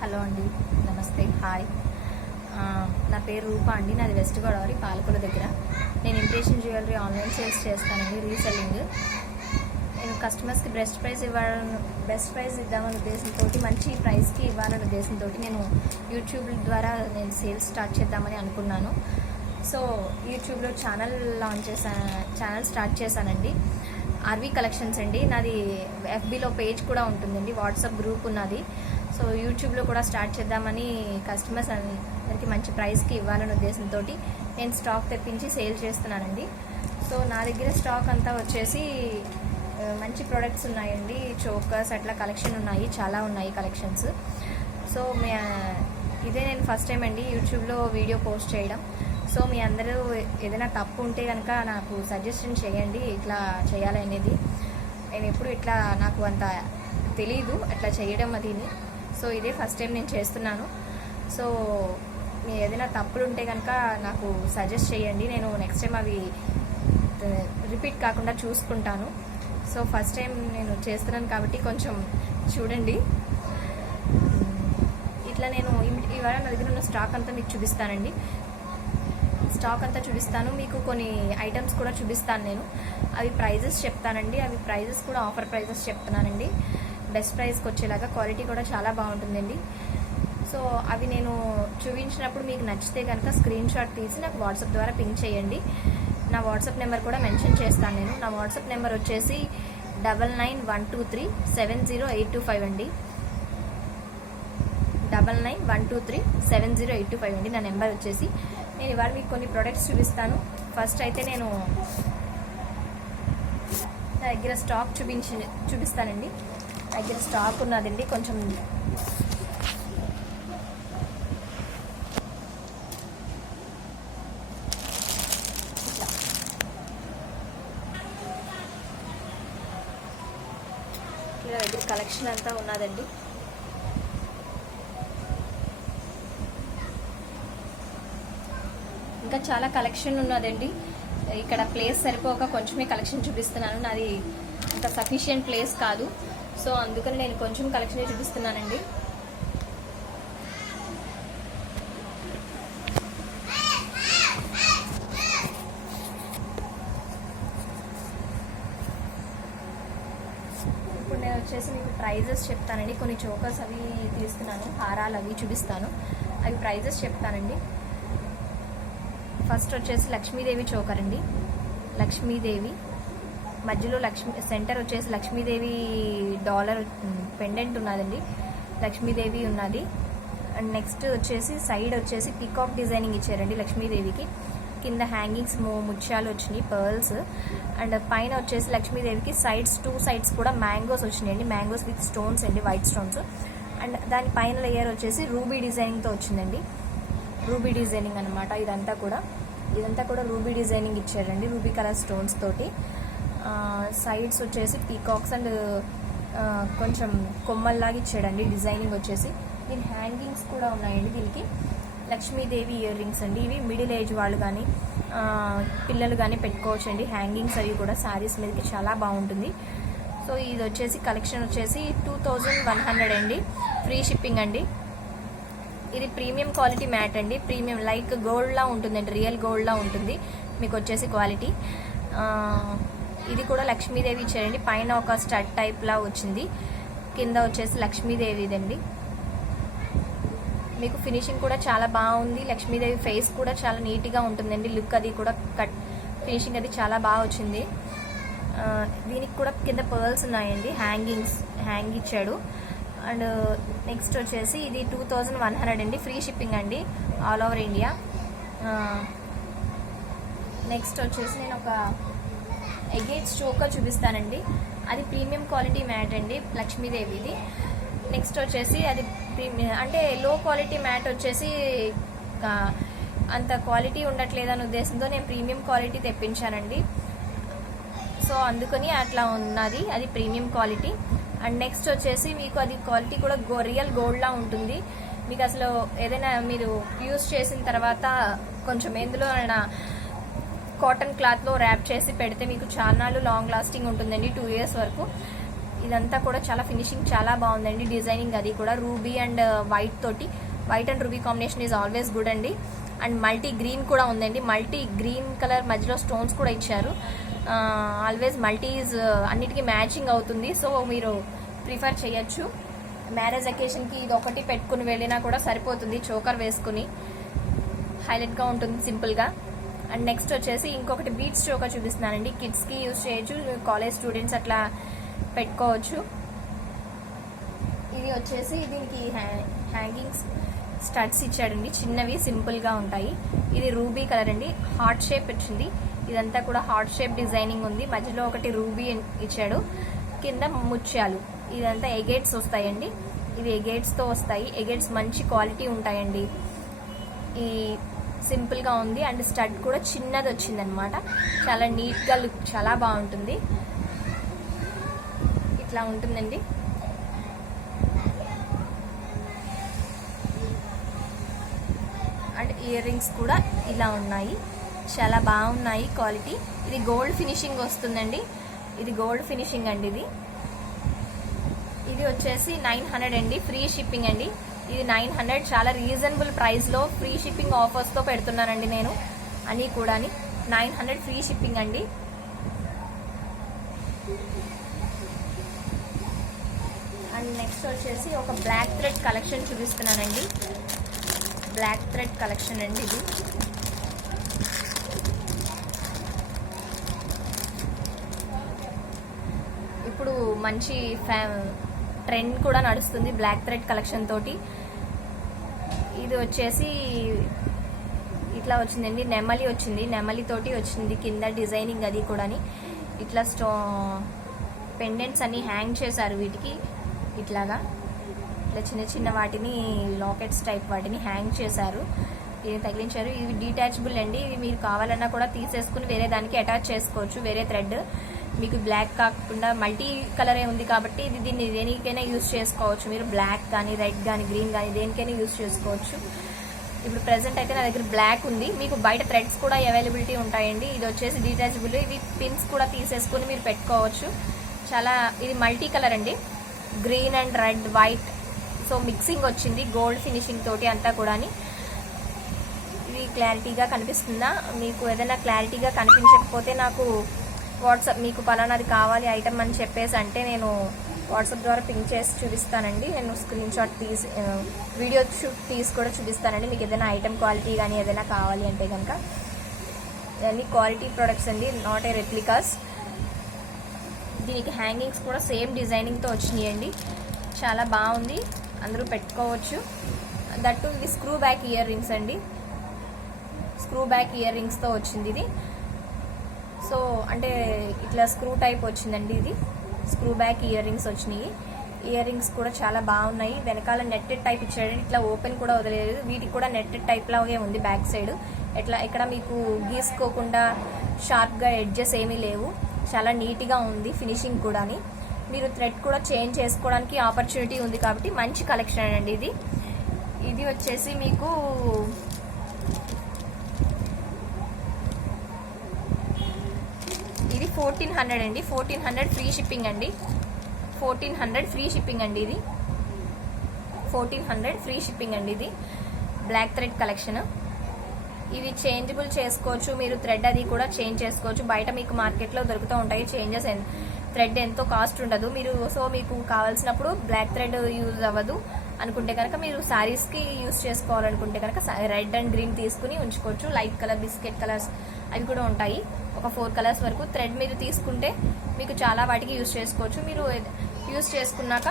Hello అండి, నమస్తే, hi. నా పేరు రూపా అండి. నాది వెస్ట్ గోదావరి పాలకొల దగ్గర. నేను ఇంప్రెషన్ జ్యువెలరీ ఆన్లైన్ సేల్స్ చేస్తానండి, రీసెల్లింగ్. నేను కస్టమర్స్కి బెస్ట్ ప్రైస్ ఇద్దామనే ఉద్దేశంతో, మంచి ప్రైస్కి ఇవ్వాలనే ఉద్దేశంతో నేను యూట్యూబ్ ద్వారా నేను సేల్స్ స్టార్ట్ చేద్దామని అనుకున్నాను. సో యూట్యూబ్లో ఛానల్ స్టార్ట్ చేశానండి. ఆర్వీ కలెక్షన్స్ అండి. నాది ఎఫ్బీలో పేజ్ కూడా ఉంటుందండి, వాట్సాప్ గ్రూప్ ఉన్నది. సో యూట్యూబ్లో కూడా స్టార్ట్ చేద్దామని కస్టమర్స్ అందరికి మంచి ప్రైస్కి ఇవ్వాలనే ఉద్దేశంతో నేను స్టాక్ తెప్పించి సేల్ చేస్తున్నానండి. సో నా దగ్గర స్టాక్ అంతా వచ్చేసి మంచి ప్రోడక్ట్స్ ఉన్నాయండి. చోకర్స్ అట్లా కలెక్షన్ ఉన్నాయి, చాలా ఉన్నాయి కలెక్షన్స్. సో ఇదే నేను ఫస్ట్ టైం అండి యూట్యూబ్లో వీడియో పోస్ట్ చేయడం. సో మీ అందరూ ఏదైనా తప్పు ఉంటే కనుక నాకు సజెషన్ చేయండి, ఇట్లా చేయాలనేది. నేను ఎప్పుడు ఇట్లా నాకు అంత తెలీదు అట్లా చేయడం అదిని. సో ఇదే ఫస్ట్ టైం నేను చేస్తున్నాను. సో మీరు ఏదైనా తప్పులు ఉంటే కనుక నాకు సజెస్ట్ చేయండి, నేను నెక్స్ట్ టైం అవి రిపీట్ కాకుండా చూసుకుంటాను. సో ఫస్ట్ టైం నేను చేస్తున్నాను కాబట్టి కొంచెం చూడండి. ఇట్లా నేను ఇవాళ నా దగ్గర ఉన్న స్టాక్ అంతా మీకు చూపిస్తానండి. స్టాక్ అంతా చూపిస్తాను, మీకు కొన్ని ఐటమ్స్ కూడా చూపిస్తాను. నేను అవి ప్రైజెస్ చెప్తానండి. అవి ప్రైజెస్ కూడా ఆఫర్ ప్రైజెస్ చెప్తున్నానండి. బెస్ట్ ప్రైస్కి వచ్చేలాగా, క్వాలిటీ కూడా చాలా బాగుంటుందండి. సో అవి నేను చూపించినప్పుడు మీకు నచ్చితే కనుక స్క్రీన్ షాట్ తీసి నాకు వాట్సాప్ ద్వారా పింక్ చేయండి. నా వాట్సాప్ నెంబర్ కూడా మెన్షన్ చేస్తాను నేను. నా వాట్సాప్ నెంబర్ వచ్చేసి 9912370825 అండి. 9912370825 అండి నా నెంబర్ వచ్చేసి. నేను ఇవాళ మీకు కొన్ని ప్రొడక్ట్స్ చూపిస్తాను. ఫస్ట్ అయితే నేను నా దగ్గర స్టాక్ చూపిస్తానండి. నా దగ్గర స్టాక్ ఉన్నదండి. కొంచెం నా దగ్గర కలెక్షన్ అంతా ఉన్నదండి. ఇంకా చాలా కలెక్షన్ ఉన్నదండి. ఇక్కడ ప్లేస్ సరిపోక కొంచెమే కలెక్షన్ చూపిస్తున్నాను. నాది అంత సఫిషియంట్ ప్లేస్ కాదు. సో అందుకని నేను కొంచెం కలెక్షనే చూపిస్తున్నానండి. ఇప్పుడు నేను వచ్చేసి మీకు ప్రైజెస్ చెప్తానండి. కొన్ని చోకర్స్ అవి తీస్తున్నాను, హారాలు అవి చూపిస్తాను. అవి ప్రైజెస్ చెప్తానండి. ఫస్ట్ వచ్చేసి లక్ష్మీదేవి చోకర్ అండి. లక్ష్మీదేవి మధ్యలో సెంటర్ వచ్చేసి లక్ష్మీదేవి డాలర్ పెండెంట్ ఉన్నదండి. లక్ష్మీదేవి ఉన్నది. అండ్ నెక్స్ట్ వచ్చేసి సైడ్ వచ్చేసి పీకాక్ డిజైనింగ్ ఇచ్చారండి లక్ష్మీదేవికి. కింద హ్యాంగింగ్స్ ముత్యాలు వచ్చినాయి, పర్ల్స్. అండ్ పైన వచ్చేసి లక్ష్మీదేవికి టూ సైడ్స్ కూడా మ్యాంగోస్ వచ్చినాయండి. మ్యాంగోస్ విత్ స్టోన్స్ అండి, వైట్ స్టోన్స్. అండ్ దాని పైన లేయర్ వచ్చేసి రూబీ డిజైనింగ్తో వచ్చిందండి. రూబీ డిజైనింగ్ అనమాట. ఇదంతా కూడా రూబీ డిజైనింగ్ ఇచ్చారండి, రూబీ కలర్ స్టోన్స్ తోటి. సైడ్స్ వచ్చేసి పీకాక్స్ అండ్ కొంచెం కొమ్మల్లాగా ఇచ్చాడండి డిజైనింగ్ వచ్చేసి. దీని హ్యాంగింగ్స్ కూడా ఉన్నాయండి. దీనికి లక్ష్మీదేవి ఇయర్ రింగ్స్ అండి. ఇవి మిడిల్ ఏజ్ వాళ్ళు కానీ పిల్లలు కానీ పెట్టుకోవచ్చు అండి. హ్యాంగింగ్స్ అవి కూడా శారీస్ మీదకి చాలా బాగుంటుంది. సో ఇది వచ్చేసి కలెక్షన్ వచ్చేసి 2100 అండి, ఫ్రీ షిప్పింగ్ అండి. ఇది ప్రీమియం క్వాలిటీ మ్యాట్ అండి. ప్రీమియం లైక్ గోల్డ్లా ఉంటుందండి, రియల్ గోల్డ్లా ఉంటుంది మీకు వచ్చేసి క్వాలిటీ. ఇది కూడా లక్ష్మీదేవి ఇచ్చారండి. పైన ఒక స్టడ్ టైప్లా వచ్చింది, కింద వచ్చేసి లక్ష్మీదేవిదండి. మీకు ఫినిషింగ్ కూడా చాలా బాగుంది. లక్ష్మీదేవి ఫేస్ కూడా చాలా నీట్గా ఉంటుందండి. లుక్ అది కూడా ఫినిషింగ్ అది చాలా బాగా వచ్చింది. దీనికి కూడా కింద పర్ల్స్ ఉన్నాయండి, హ్యాంగ్ ఇచ్చాడు. అండ్ నెక్స్ట్ వచ్చేసి ఇది 2100 అండి, ఫ్రీ షిప్పింగ్ అండి, ఆల్ ఓవర్ ఇండియా. నెక్స్ట్ వచ్చేసి నేను ఒక ఎగేట్ చోకర్ చూపిస్తానండి. అది ప్రీమియం క్వాలిటీ మ్యాట్ అండి, లక్ష్మీదేవిది. నెక్స్ట్ వచ్చేసి అది అంటే లో క్వాలిటీ మ్యాట్ వచ్చేసి అంత క్వాలిటీ ఉండట్లేదనే ఉద్దేశంతో నేను ప్రీమియం క్వాలిటీ తెప్పించానండి. సో అందుకని అట్లా ఉన్నది, అది ప్రీమియం క్వాలిటీ. అండ్ నెక్స్ట్ వచ్చేసి మీకు అది క్వాలిటీ కూడా రియల్ గోల్డ్లా ఉంటుంది. మీకు అసలు ఏదైనా మీరు యూస్ చేసిన తర్వాత కొంచెం ఎందులో కాటన్ క్లాత్లో ర్యాప్ చేసి పెడితే మీకు చాలా లాంగ్ లాస్టింగ్ ఉంటుందండి, 2 years వరకు. ఇదంతా కూడా చాలా ఫినిషింగ్ చాలా బాగుందండి. డిజైనింగ్ అది కూడా రూబీ అండ్ వైట్ తోటి, white and ruby combination is always good అండి. అండ్ మల్టీ గ్రీన్ కూడా ఉందండి. మల్టీ గ్రీన్ కలర్ మధ్యలో స్టోన్స్ కూడా ఇచ్చారు. ఆల్వేస్ మల్టీస్ అన్నిటికీ మ్యాచింగ్ అవుతుంది. సో మీరు ప్రిఫర్ చేయొచ్చు. మ్యారేజ్ అకేషన్కి ఇది ఒకటి పెట్టుకుని వెళ్ళినా కూడా సరిపోతుంది. చోకర్ వేసుకుని హైలైట్గా ఉంటుంది సింపుల్గా. అండ్ నెక్స్ట్ వచ్చేసి ఇంకొకటి బీట్స్ చోకర్ చూపిస్తున్నానండి. కిడ్స్కి యూజ్ చేయొచ్చు, కాలేజ్ స్టూడెంట్స్ అట్లా పెట్టుకోవచ్చు. ఇది వచ్చేసి దీనికి హ్యాంగింగ్స్ స్టడ్స్ ఇచ్చాడండి, చిన్నవి సింపుల్గా ఉంటాయి. ఇది రూబీ కలర్ అండి, హార్ట్ షేప్ వచ్చింది. ఇదంతా కూడా హార్ట్ షేప్ డిజైనింగ్ ఉంది. మధ్యలో ఒకటి రూబీ ఇచ్చాడు, కింద ముత్యాలు. ఇదంతా ఎగేట్స్ వస్తాయండి. ఇవి ఎగేట్స్తో వస్తాయి. ఎగేట్స్ మంచి క్వాలిటీ ఉంటాయండి. ఈ సింపుల్గా ఉంది అండ్ స్టడ్ కూడా చిన్నది వచ్చిందనమాట. చాలా నీట్గా లుక్ చాలా బాగుంటుంది. ఇట్లా ఉంటుందండి. అండ్ ఇయర్ రింగ్స్ కూడా ఇలా ఉన్నాయి, చాలా బాగున్నాయి క్వాలిటీ. ఇది గోల్డ్ ఫినిషింగ్ వస్తుందండి. ఇది గోల్డ్ ఫినిషింగ్ అండి. ఇది వచ్చేసి 900 అండి, ఫ్రీ షిప్పింగ్ అండి. ఇది 900 చాలా రీజనబుల్ ప్రైస్లో ఫ్రీ షిప్పింగ్ ఆఫర్స్తో పెడుతున్నానండి నేను అని కూడా. 900 ఫ్రీ షిప్పింగ్ అండి. అండ్ నెక్స్ట్ వచ్చేసి ఒక బ్లాక్ థ్రెడ్ కలెక్షన్ చూపిస్తున్నానండి. బ్లాక్ థ్రెడ్ కలెక్షన్ అండి ఇది. ఇప్పుడు మంచి ట్రెండ్ కూడా నడుస్తుంది బ్లాక్ థ్రెడ్ కలెక్షన్ తోటి. ఇది వచ్చేసి ఇట్లా వచ్చిందండి, నెమలి వచ్చింది, నెమలి తోటి వచ్చింది కింద డిజైనింగ్ అది కూడా. ఇట్లా పెండెంట్స్ అన్ని హ్యాంగ్ చేశారు వీటికి. ఇట్లాగా ఇట్లా చిన్న చిన్న వాటిని లాకెట్స్ టైప్ వాటిని హ్యాంగ్ చేశారు, ఇది తగిలించారు. ఇవి డీటాచబుల్ అండి. ఇవి మీరు కావాలన్నా కూడా తీసేసుకుని వేరే దానికి అటాచ్ చేసుకోవచ్చు. వేరే థ్రెడ్ మీకు బ్లాక్ కాకుండా మల్టీ కలరే ఉంది కాబట్టి ఇది దీన్ని దేనికైనా యూజ్ చేసుకోవచ్చు. మీరు బ్లాక్ కానీ రెడ్ కానీ గ్రీన్ కానీ దేనికైనా యూజ్ చేసుకోవచ్చు. ఇప్పుడు ప్రెసెంట్ అయితే నా దగ్గర బ్లాక్ ఉంది. మీకు బయట థ్రెడ్స్ కూడా అవైలబిలిటీ ఉంటాయండి. ఇది వచ్చేసి డీటాచబుల్. ఇవి పిన్స్ కూడా తీసేసుకుని మీరు పెట్టుకోవచ్చు. చాలా ఇది మల్టీ కలర్ అండి, green and red white. So mixing వచ్చింది గోల్డ్ ఫినిషింగ్ తోటి అంతా కూడా. ఇది క్లారిటీగా కనిపిస్తుందా? మీకు ఏదైనా క్లారిటీగా కనిపించకపోతే నాకు వాట్సాప్, మీకు పలానాది కావాలి ఐటమ్ అని చెప్పేసి అంటే నేను వాట్సాప్ ద్వారా పింక్ చేసి చూపిస్తానండి. నేను స్క్రీన్ షాట్ తీసి వీడియో షూట్ తీసి కూడా చూపిస్తానండి. మీకు ఏదైనా ఐటమ్ క్వాలిటీ కానీ ఏదైనా కావాలి అంటే కనుక. ఇవన్నీ క్వాలిటీ ప్రొడక్ట్స్ అండి, నాట్ ఏ రెప్లికాస్. దీనికి హ్యాంగింగ్స్ కూడా సేమ్ డిజైనింగ్తో వచ్చినాయండి, చాలా బాగుంది, అందరూ పెట్టుకోవచ్చు. దట్టు ఇది స్క్రూ బ్యాక్ ఇయర్ రింగ్స్ అండి, స్క్రూ బ్యాక్ ఇయర్ రింగ్స్తో వచ్చింది ఇది. సో అంటే ఇట్లా స్క్రూ టైప్ వచ్చిందండి. ఇది స్క్రూ బ్యాక్ ఇయర్ రింగ్స్ వచ్చినాయి. ఇయర్ రింగ్స్ కూడా చాలా బాగున్నాయి. వెనకాల నెట్టెడ్ టైప్ ఇచ్చాడండి, ఇట్లా ఓపెన్ కూడా వదిలేదు. వీటికి కూడా నెట్టెడ్ టైప్ లాగే ఉంది బ్యాక్ సైడ్. ఇక్కడ మీకు గీసుకోకుండా షార్ప్గా ఎడ్జెస్ ఏమీ లేవు, చాలా నీట్గా ఉంది ఫినిషింగ్ కూడా. మీరు థ్రెడ్ కూడా చేంజ్ చేసుకోవడానికి ఆపర్చునిటీ ఉంది కాబట్టి మంచి కలెక్షన్ అండి ఇది. ఇది వచ్చేసి మీకు ఇది 1400 అండి, 1400 ఫ్రీ షిప్పింగ్ అండి. 1400 ఫ్రీ షిప్పింగ్ అండి. ఇది 1400 ఫ్రీ షిప్పింగ్ అండి. ఇది బ్లాక్ థ్రెడ్ కలెక్షన్. ఇవి చేంజబుల్ చేసుకోవచ్చు, మీరు థ్రెడ్ అది కూడా చేంజ్ చేసుకోవచ్చు. బయట మీకు మార్కెట్లో దొరుకుతూ ఉంటాయి చేంజెస్. థ్రెడ్ ఎంతో కాస్ట్ ఉండదు. మీరు సో మీకు కావాల్సినప్పుడు బ్లాక్ థ్రెడ్ యూజ్ అవ్వదు అనుకుంటే కనుక మీరు శారీస్కి యూజ్ చేసుకోవాలనుకుంటే కనుక రెడ్ అండ్ గ్రీన్ తీసుకుని ఉంచుకోవచ్చు. లైట్ కలర్, బిస్కెట్ కలర్స్ అవి కూడా ఉంటాయి. ఒక 4 కలర్స్ వరకు థ్రెడ్ మీరు తీసుకుంటే మీకు చాలా వాటికి యూజ్ చేసుకోవచ్చు. మీరు యూజ్ చేసుకున్నాక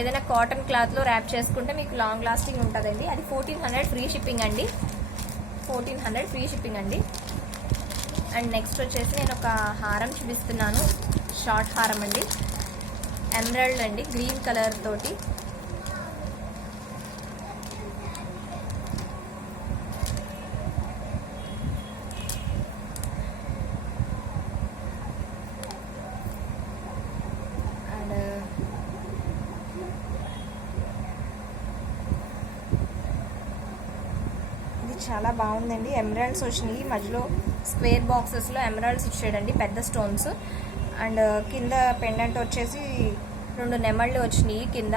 ఏదైనా కాటన్ క్లాత్లో ర్యాప్ చేసుకుంటే మీకు లాంగ్ లాస్టింగ్ ఉంటుందండి. అది 1400 ఫ్రీ షిప్పింగ్ అండి. 1400 ఫ్రీ షిప్పింగ్ అండి. అండ్ నెక్స్ట్ వచ్చేసి నేను ఒక హారం చూపిస్తున్నాను, షార్ట్ హారం అండి, ఎమరాల్డ్ అండి, గ్రీన్ కలర్ తోటి. చాలా బాగుందండి. ఎమరాల్డ్స్ వచ్చినాయి, మధ్యలో స్క్వేర్ బాక్సెస్లో ఎమరాల్డ్స్ ఇచ్చాడండి, పెద్ద స్టోన్స్. అండ్ కింద పెండెంట్ వచ్చేసి 2 నెమళ్ళు వచ్చినాయి. కింద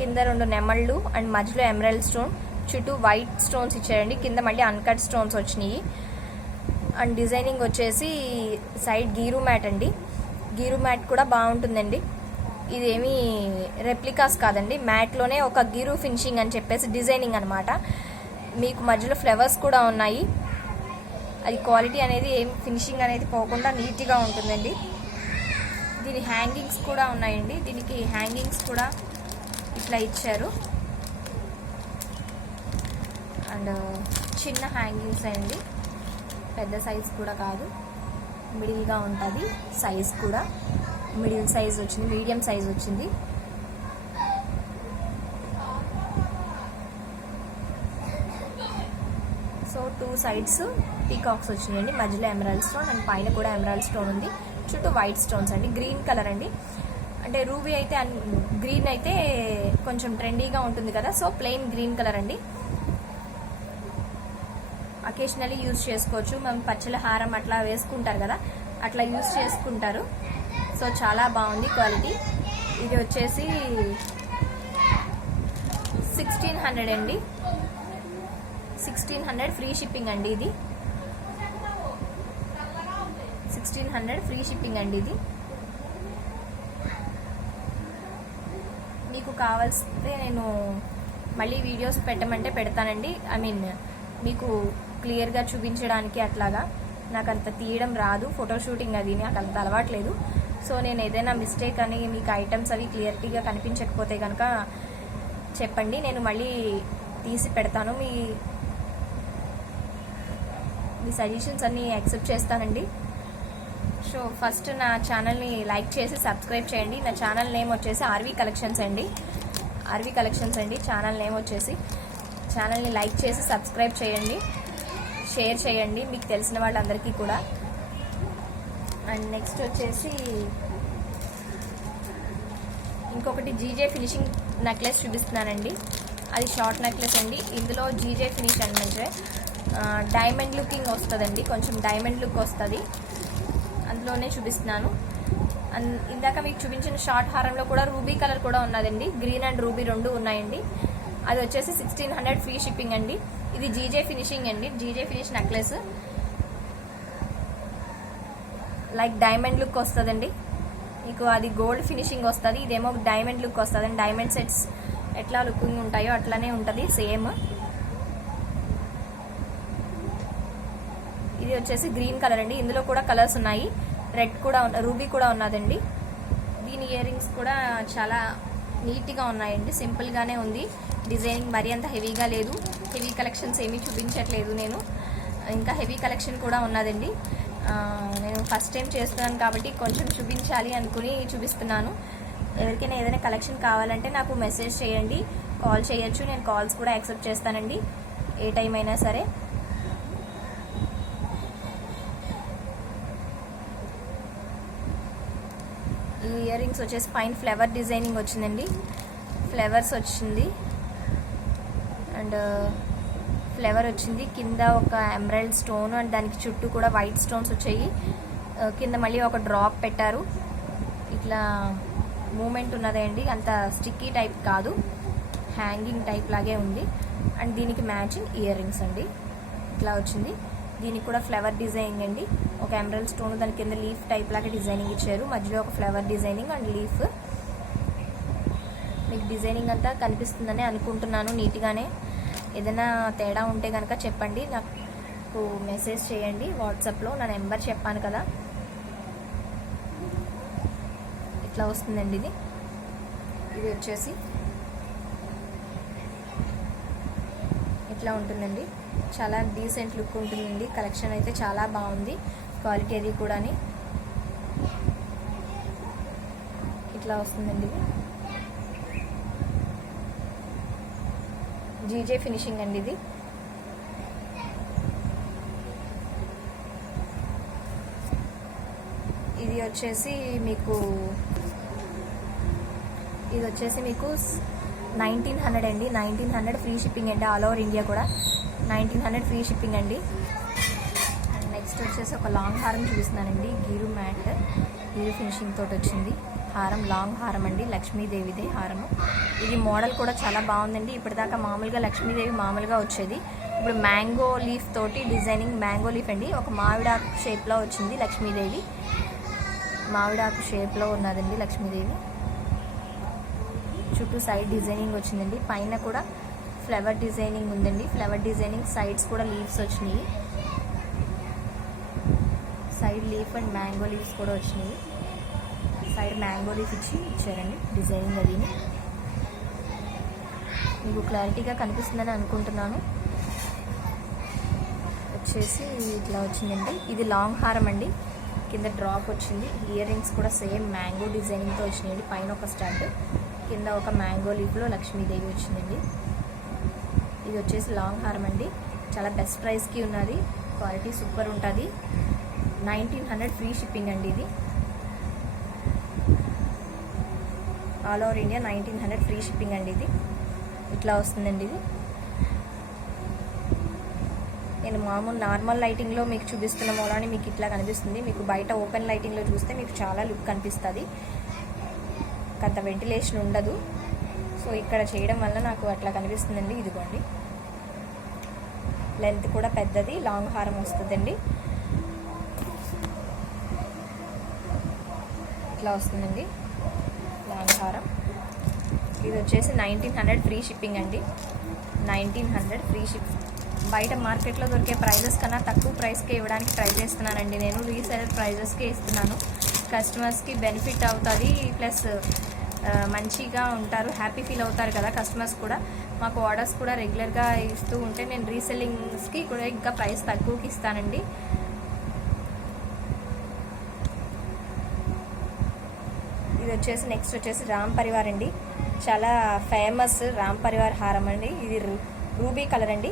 2 నెమళ్ళు అండ్ మధ్యలో ఎమరాల్డ్ స్టోన్, చుట్టూ వైట్ స్టోన్స్ ఇచ్చారండి. కింద మళ్ళీ అన్కట్ స్టోన్స్ వచ్చినాయి. అండ్ డిజైనింగ్ వచ్చేసి సైడ్ గీరు మ్యాట్ అండి. గీరు మ్యాట్ కూడా బాగుంటుందండి. ఇదేమీ రెప్లికాస్ కాదండి, మ్యాట్లోనే ఒక గీరు ఫినిషింగ్ అని చెప్పేసి డిజైనింగ్ అనమాట. మీకు మధ్యలో ఫ్లవర్స్ కూడా ఉన్నాయి. అది క్వాలిటీ అనేది ఏం ఫినిషింగ్ అనేది పోకుండా నీట్గా ఉంటుందండి. దీని హ్యాంగింగ్స్ కూడా ఉన్నాయండి. దీనికి హ్యాంగింగ్స్ కూడా ఇట్లా ఇచ్చారు. అండ్ చిన్న హ్యాంగింగ్స్ అండి, పెద్ద సైజ్ కూడా కాదు, మిడిల్గా ఉంటుంది. సైజ్ కూడా మిడిల్ సైజ్ వచ్చింది, మీడియం సైజ్ వచ్చింది. సో 2 సైడ్స్ పీకాక్స్ వచ్చినాయండి. మధ్యలో ఎమరాల్డ్ స్టోన్ అండ్ పైన కూడా ఎమరాల్డ్ స్టోన్ ఉంది. చుట్టూ వైట్ స్టోన్స్ అండి. గ్రీన్ కలర్ అండి. అంటే రూబీ అయితే గ్రీన్ అయితే కొంచెం ట్రెండీగా ఉంటుంది కదా, సో ప్లెయిన్ గ్రీన్ కలర్ అండి. అకేషనల్లీ యూజ్ చేసుకోవచ్చు. మనం పచ్చల హారం అట్లా వేసుకుంటారు కదా, అట్లా యూజ్ చేసుకుంటారు. సో చాలా బాగుంది క్వాలిటీ. ఇది వచ్చేసి 1600 అండి. 1600 ఫ్రీ షిప్పింగ్ అండి. ఇది 1600 ఫ్రీ షిప్పింగ్ అండి. ఇది మీకు కావాల్సితే నేను మళ్ళీ వీడియోస్ పెట్టమంటే పెడతానండి. ఐ మీన్ మీకు క్లియర్గా చూపించడానికి అట్లాగా. నాకు అంత తీయడం రాదు, ఫోటో షూటింగ్ అది నాకు అంత అలవాట్లేదు. సో నేను ఏదైనా మిస్టేక్ అని మీకు ఐటమ్స్ అవి క్లియర్టీగా కనిపించకపోతే కనుక చెప్పండి, నేను మళ్ళీ తీసి పెడతాను. మీ సజెషన్స్ అన్నీ యాక్సెప్ట్ చేస్తానండి. సో ఫస్ట్ నా ఛానల్ని లైక్ చేసి సబ్స్క్రైబ్ చేయండి. నా ఛానల్ నేమ్ వచ్చేసి ఆర్వీ కలెక్షన్స్ అండి. ఛానల్ నేమ్ వచ్చేసి. ఛానల్ని లైక్ చేసి సబ్స్క్రైబ్ చేయండి, షేర్ చేయండి మీకు తెలిసిన వాళ్ళందరికీ కూడా. అండ్ నెక్స్ట్ వచ్చేసి ఇంకొకటి జీజే ఫినిషింగ్ నెక్లెస్ చూపిస్తున్నానండి. అది షార్ట్ నెక్లెస్ అండి. ఇందులో జీజే ఫినిష్ అంటే డైమండ్ లుకింగ్ వస్తుందండి, కొంచెం డైమండ్ లుక్ వస్తుంది. అందులోనే చూపిస్తున్నాను. ఇందాక మీకు చూపించిన షార్ట్ హారంలో కూడా రూబీ కలర్ కూడా ఉన్నదండి. గ్రీన్ అండ్ రూబీ 2 ఉన్నాయండి. అది వచ్చేసి 1600 ఫ్రీ షిప్పింగ్ అండి. ఇది జీజే ఫినిషింగ్ అండి. GJ finish necklace like diamond look వస్తుందండి. మీకు అది గోల్డ్ ఫినిషింగ్ వస్తుంది, ఇదేమో డైమండ్ లుక్ వస్తుందండి. డైమండ్ సెట్స్ ఎట్లా లుకింగ్ ఉంటాయో అట్లానే ఉంటుంది సేమ్. ఇది వచ్చేసి గ్రీన్ కలర్ అండి. ఇందులో కూడా కలర్స్ ఉన్నాయి. రెడ్ కూడా రూబీ కూడా ఉన్నదండి. దీని ఇయర్ రింగ్స్ కూడా చాలా నీట్గా ఉన్నాయండి. సింపుల్గానే ఉంది డిజైనింగ్, మరీ అంత హెవీగా లేదు. హెవీ కలెక్షన్స్ ఏమీ చూపించట్లేదు నేను. ఇంకా హెవీ కలెక్షన్ కూడా ఉన్నదండి. నేను ఫస్ట్ టైం చేస్తున్నాను కాబట్టి కొంచెం చూపించాలి అనుకుని చూపిస్తున్నాను. ఎవరికైనా ఏదైనా కలెక్షన్ కావాలంటే నాకు మెసేజ్ చేయండి, కాల్ చేయొచ్చు. నేను కాల్స్ కూడా యాక్సెప్ట్ చేస్తానండి, ఏ టైం అయినా సరే. ఈ ఇయర్ రింగ్స్ వచ్చేసి పైన ఫ్లవర్ డిజైనింగ్ వచ్చిందండి. ఫ్లవర్స్ వచ్చింది అండ్ ఫ్లవర్ వచ్చింది. కింద ఒక ఎమరాల్డ్ స్టోన్ అండ్ దానికి చుట్టూ కూడా వైట్ స్టోన్స్ వచ్చాయి. కింద మళ్ళీ ఒక డ్రాప్ పెట్టారు. ఇట్లా మూమెంట్ ఉన్నదండి, అంత స్టిక్కీ టైప్ కాదు, హ్యాంగింగ్ టైప్ లాగే ఉంది. అండ్ దీనికి మ్యాచింగ్ ఇయర్ రింగ్స్ అండి. ఇట్లా వచ్చింది. దీనికి కూడా ఫ్లవర్ డిజైనింగ్ అండి. ఒక ఎమరాల్డ్ స్టోన్, దాని కింద లీఫ్ టైప్ లాగా డిజైనింగ్ ఇచ్చారు. మధ్యలో ఒక ఫ్లవర్ డిజైనింగ్ అండ్ లీఫ్. మీకు డిజైనింగ్ అంతా కనిపిస్తుందని అనుకుంటున్నాను నీట్గానే. ఏదైనా తేడా ఉంటే కనుక చెప్పండి, నాకు మెసేజ్ చేయండి వాట్సాప్లో. నా నెంబర్ చెప్పాను కదా. ఇట్లా వస్తుందండి. ఇది వచ్చేసి ఇట్లా ఉంటుందండి. చాలా డీసెంట్ లుక్ ఉంటుందండి. కలెక్షన్ అయితే చాలా బాగుంది, క్వాలిటీ అది కూడా ఇట్లా వస్తుందండి. ఇది జీజే ఫినిషింగ్ అండి. ఇది వచ్చేసి మీకు 1900 అండి. 1900 ఫ్రీ షిప్పింగ్ అండి. ఆల్ ఓవర్ ఇండియా కూడా 1900 ఫ్రీ షిప్పింగ్ అండి. నెక్స్ట్ నెక్స్ట్ వచ్చేసి ఒక లాంగ్ హారం చూపిస్తున్నానండి. గీరు మ్యాట్, గీరు ఫినిషింగ్ తోటి వచ్చింది హారం. లాంగ్ హారం అండి, లక్ష్మీదేవిదే హారము. ఇది మోడల్ కూడా చాలా బాగుందండి. ఇప్పటిదాకా మామూలుగా లక్ష్మీదేవి మామూలుగా వచ్చేది, ఇప్పుడు మ్యాంగో లీఫ్ తోటి డిజైనింగ్. మ్యాంగో లీఫ్ అండి, ఒక మామిడాకు షేప్లో వచ్చింది లక్ష్మీదేవి. మామిడాకు షేప్లో ఉన్నదండి లక్ష్మీదేవి. చుట్టూ సైడ్ డిజైనింగ్ వచ్చిందండి. పైన కూడా ఫ్లవర్ డిజైనింగ్ ఉందండి. ఫ్లవర్ డిజైనింగ్ సైడ్స్ కూడా లీవ్స్ వచ్చినాయి. Side leaf and mango leaves కూడా వచ్చినాయి. సైడ్ మ్యాంగో లీఫ్ ఇచ్చారండి డిజైనింగ్. అది మీకు క్లారిటీగా కనిపిస్తుందని అనుకుంటున్నాను. వచ్చేసి ఇట్లా వచ్చిందండి. ఇది లాంగ్ హారం అండి, కింద డ్రాప్ వచ్చింది. ఇయర్ రింగ్స్ కూడా సేమ్ మ్యాంగో డిజైనింగ్తో వచ్చినాయండి. పైన ఒక స్టార్ట్, కింద ఒక మ్యాంగో లీఫ్లో లక్ష్మీదేవి వచ్చిందండి. ఇది వచ్చేసి లాంగ్ హారం అండి, చాలా బెస్ట్ ప్రైస్కి ఉన్నది. క్వాలిటీ సూపర్ ఉంటుంది. 1900 ఫ్రీ షిప్పింగ్ అండి. ఇది all over India 1900 free shipping అండి. ఇది ఇట్లా వస్తుందండి. ఇది నేను మామూలు నార్మల్ లైటింగ్లో మీకు చూపిస్తున్న మూలాన్ని మీకు ఇట్లా కనిపిస్తుంది. మీకు బయట ఓపెన్ లైటింగ్లో చూస్తే మీకు చాలా లుక్ కనిపిస్తుంది, అంత వెంటిలేషన్ ఉండదు. సో ఇక్కడ చేయడం వల్ల నాకు అట్లా కనిపిస్తుందండి. ఇదిగోండి, లెంత్ కూడా పెద్దది, లాంగ్ హారం వస్తుందండి. ఇట్లా వస్తుందండి లాంగ్ హారం. ఇది వచ్చేసి 1900 ఫ్రీ షిప్పింగ్ అండి. 1900 ఫ్రీ షిప్పింగ్. బయట మార్కెట్లో దొరికే ప్రైజెస్ కన్నా తక్కువ ప్రైస్కే ఇవ్వడానికి ట్రై చేస్తున్నానండి. నేను రీసెలర్ ప్రైజెస్కే ఇస్తున్నాను. కస్టమర్స్కి బెనిఫిట్ అవుతుంది, ప్లస్ మంచిగా ఉంటారు, హ్యాపీ ఫీల్ అవుతారు కదా కస్టమర్స్ కూడా. మాకు ఆర్డర్స్ కూడా రెగ్యులర్గా ఇస్తూ ఉంటే నేను రీసెల్లింగ్స్కి కూడా ఇంకా ప్రైస్ తక్కువకి ఇస్తానండి. ఇది వచ్చేసి నెక్స్ట్ వచ్చేసి రామ్ పరివార్ అండి, చాలా ఫేమస్ రామ్ పరివార్ హారం అండి. ఇది రూబీ కలర్ అండి,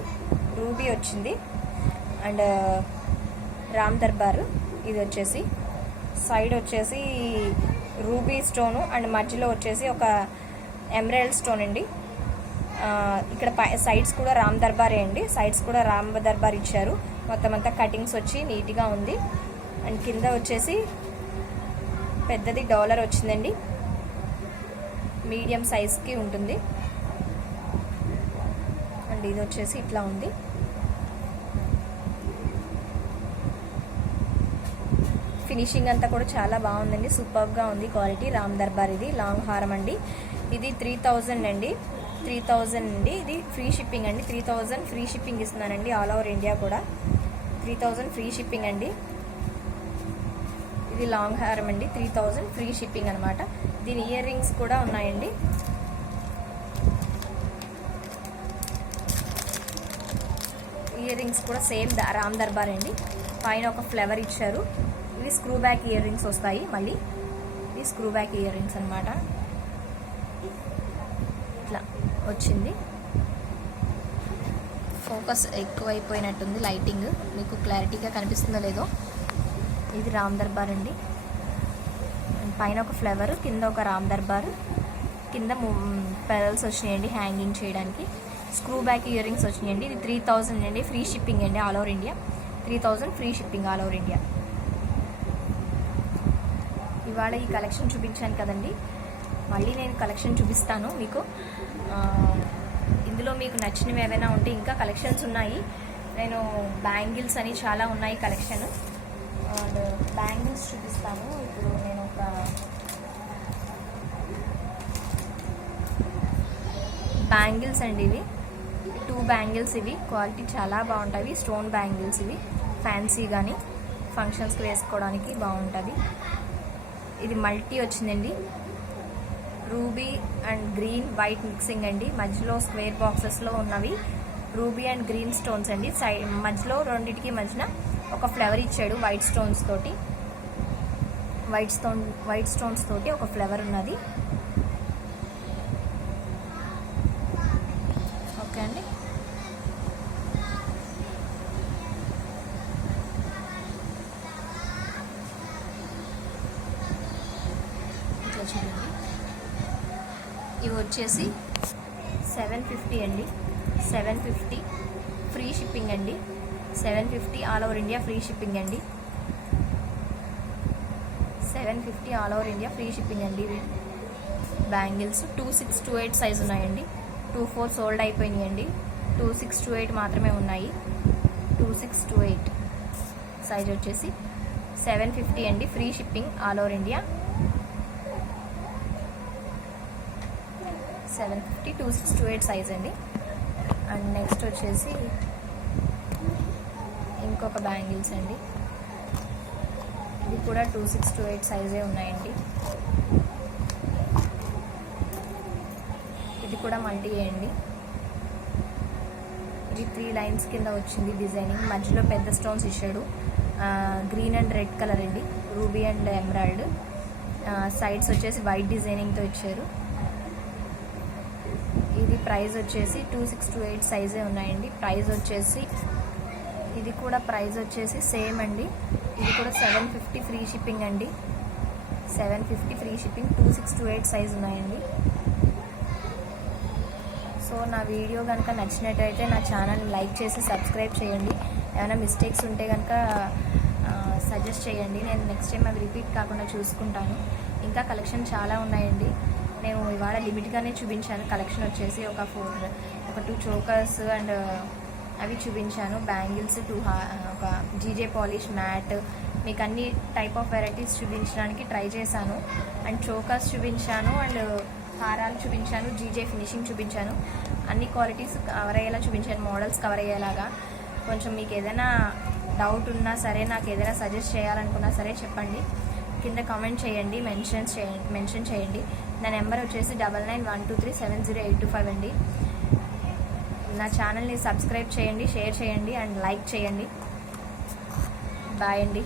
రూబీ వచ్చింది. అండ్ రామ్ దర్బార్. ఇది వచ్చేసి సైడ్ వచ్చేసి రూబీ స్టోను అండ్ మధ్యలో వచ్చేసి ఒక ఎమరాల్డ్ స్టోన్ అండి. ఇక్కడ సైడ్స్ కూడా రామ్ దర్బారే అండి, సైడ్స్ కూడా రామ్ దర్బార్ ఇచ్చారు. మొత్తం అంతా కటింగ్స్ వచ్చి నీట్గా ఉంది. అండ్ కింద వచ్చేసి పెద్దది డాలర్ వచ్చిందండి, మీడియం సైజ్కి ఉంటుంది. అండ్ ఇది వచ్చేసి ఇట్లా ఉంది. ఫినిషింగ్ అంతా కూడా చాలా బాగుందండి, సూపర్గా ఉంది క్వాలిటీ. రామ్ దర్బార్. ఇది లాంగ్ హారం అండి. ఇది 3000 అండి, 3000 అండి. ఇది ఫ్రీ షిప్పింగ్ అండి, 3000 ఫ్రీ షిప్పింగ్ ఇస్తున్నానండి ఆల్ ఓవర్ ఇండియా కూడా. 3000 ఫ్రీ షిప్పింగ్ అండి. ఇది లాంగ్ హారం అండి, 3000 ఫ్రీ షిప్పింగ్ అనమాట. దీని ఇయర్ రింగ్స్ కూడా ఉన్నాయండి. ఇయర్ రింగ్స్ కూడా సేమ్ రామ్ దర్బార్ అండి. పైన ఒక ఫ్లవర్ ఇచ్చారు. ఇవి స్క్రూ బ్యాక్ ఇయర్ రింగ్స్ వస్తాయి. మళ్ళీ ఇవి స్క్రూ బ్యాక్ ఇయర్ రింగ్స్ అనమాట. ఇట్లా వచ్చింది. ఫోకస్ ఎక్కువైపోయినట్టుంది లైటింగ్, మీకు క్లారిటీగా కనిపిస్తుందో లేదో. ఇది రామ్ దర్బార్ అండి. పైన ఒక ఫ్లవర్, కింద ఒక రామ్ దర్బార్, కింద పెరల్స్ వచ్చినాయండి హ్యాంగింగ్ చేయడానికి. స్క్రూ బ్యాక్ ఇయర్ రింగ్స్ వచ్చినాయండి. ఇది 3000 అండి, ఫ్రీ షిప్పింగ్ అండి all over India. 3000 free shipping all over India. ఇవాళ ఈ కలెక్షన్ చూపించాను కదండి, మళ్ళీ నేను కలెక్షన్ చూపిస్తాను మీకు. ఇందులో మీకు నచ్చినవి ఏమైనా ఉంటే ఇంకా కలెక్షన్స్ ఉన్నాయి. నేను బ్యాంగిల్స్ అని చాలా ఉన్నాయి కలెక్షన్. అండ్ బ్యాంగిల్స్ చూపిస్తాను. ఇప్పుడు నేను ఒక బ్యాంగిల్స్ అండి, ఇవి 2 బ్యాంగిల్స్. ఇవి క్వాలిటీ చాలా బాగుంటాయి. స్టోన్ బ్యాంగిల్స్ ఇవి, ఫ్యాన్సీ కానీ ఫంక్షన్స్కి వేసుకోవడానికి బాగుంటుంది. ఇది మల్టీ వచ్చిందండి, ruby and green white mixing అండి. మధ్యలో స్క్వేర్ బాక్సెస్లో ఉన్నవి రూబీ అండ్ గ్రీన్ స్టోన్స్ అండి. సైడ్ మధ్యలో రెండింటికి మధ్యన ఒక ఫ్లవర్ ఇచ్చాడు వైట్ స్టోన్స్ తోటి. వైట్ స్టోన్స్ తోటి ఒక ఫ్లవర్ ఉన్నది. ఓకే అండి. ఇట్లా చూడండి. ఇవి వచ్చేసి 750 అండి, 750 ఫ్రీ షిప్పింగ్ అండి. 750 all over India free shipping అండి. 750 all over India free shipping అండి. బ్యాంగిల్స్ 2628 సైజ్ ఉన్నాయండి. 24 సోల్డ్ అయిపోయినాయండి. 2628 మాత్రమే ఉన్నాయి. 2628 సైజ్ వచ్చేసి 750 అండి. Free shipping all over India. 750 2628 size అండి. అండ్ నెక్స్ట్ వచ్చేసి ఇంకొక బ్యాంగిల్స్ అండి. ఇది కూడా 2628 సైజే ఉన్నాయండి. ఇది కూడా మల్టీ అండి. ఇది 3 లైన్స్ కింద వచ్చింది డిజైనింగ్. మధ్యలో పెద్ద స్టోన్స్ ఇచ్చాడు. గ్రీన్ అండ్ రెడ్ కలర్ అండి. Ruby and emerald. సైడ్స్ వచ్చేసి వైట్ డిజైనింగ్తో ఇచ్చారు. ఇది ప్రైస్ వచ్చేసి 2628 సైజే ఉన్నాయండి. ప్రైస్ వచ్చేసి ఇది కూడా ప్రైస్ వచ్చేసి సేమ్ అండి. ఇది కూడా 750 ఫ్రీ షిప్పింగ్ అండి. 750 ఫ్రీ షిప్పింగ్. 2628 సైజ్ ఉన్నాయండి. సో నా వీడియో కనుక నచ్చినట్టయితే నా ఛానల్ని లైక్ చేసి సబ్స్క్రైబ్ చేయండి. ఏమైనా మిస్టేక్స్ ఉంటే కనుక సజెస్ట్ చేయండి. నేను నెక్స్ట్ టైం అవి రిపీట్ కాకుండా చూసుకుంటాను. ఇంకా కలెక్షన్ చాలా ఉన్నాయండి. నేను ఇవాళ లిమిట్గానే చూపించాను. కలెక్షన్ వచ్చేసి ఒక 2 చోకర్స్ అండ్ అవి చూపించాను. బ్యాంగిల్స్, ఒక జీజే పాలిష్ మ్యాట్, మీకు అన్ని టైప్ ఆఫ్ వెరైటీస్ చూపించడానికి ట్రై చేశాను. అండ్ చోకర్స్ చూపించాను, అండ్ హారాలు చూపించాను, జీజే ఫినిషింగ్ చూపించాను. అన్ని క్వాలిటీస్ కవర్ అయ్యేలా చూపించాను, మోడల్స్ కవర్ అయ్యేలాగా. కొంచెం మీకు ఏదైనా డౌట్ ఉన్నా సరే, నాకు ఏదైనా సజెస్ట్ చేయాలనుకున్నా సరే చెప్పండి. కింద కామెంట్ చేయండి, మెన్షన్ చేయండి. నా నెంబర్ వచ్చేసి 9912370825 అండి. నా ఛానల్ని సబ్స్క్రైబ్ చేయండి, షేర్ చేయండి అండ్ లైక్ చేయండి. బాయ్ అండి.